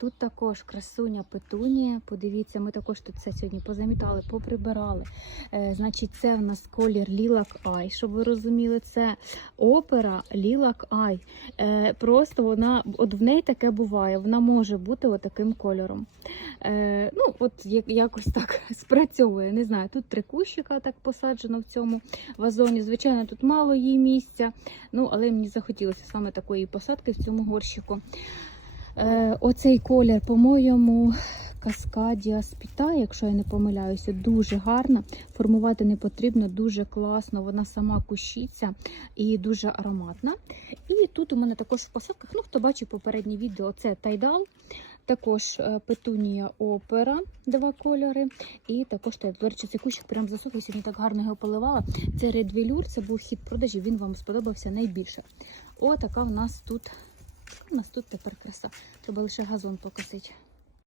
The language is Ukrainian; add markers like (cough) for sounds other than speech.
Тут також красуня петунія. Подивіться, ми також тут це сьогодні позамітали, поприбирали. Е, значить, це в нас колір Lilac Eye, щоб ви розуміли, це опера Lilac Eye. Е, просто вона, от в неї таке буває, вона може бути отаким кольором. Е, ну, от як- якось так (laughs) спрацьовує. Не знаю, тут три кущика так посаджено в цьому вазоні. Звичайно, тут мало їй місця. Ну, але мені захотілося саме такої посадки в цьому горщику. Е, оцей колір, по-моєму, Каскадія спіта, якщо я не помиляюся, дуже гарна. Формувати не потрібно, дуже класно. Вона сама кущиться і дуже ароматна. І тут у мене також в посадках, ну хто бачив попереднє відео, це тайдал, також е, петунія опера, два кольори. І також той, до цей кущик прям засох, сьогодні так гарно його поливала. Це редвелюр, це був хід продажів, він вам сподобався найбільше. О, така в нас тут. У нас тут тепер краса. Треба лише газон покосити.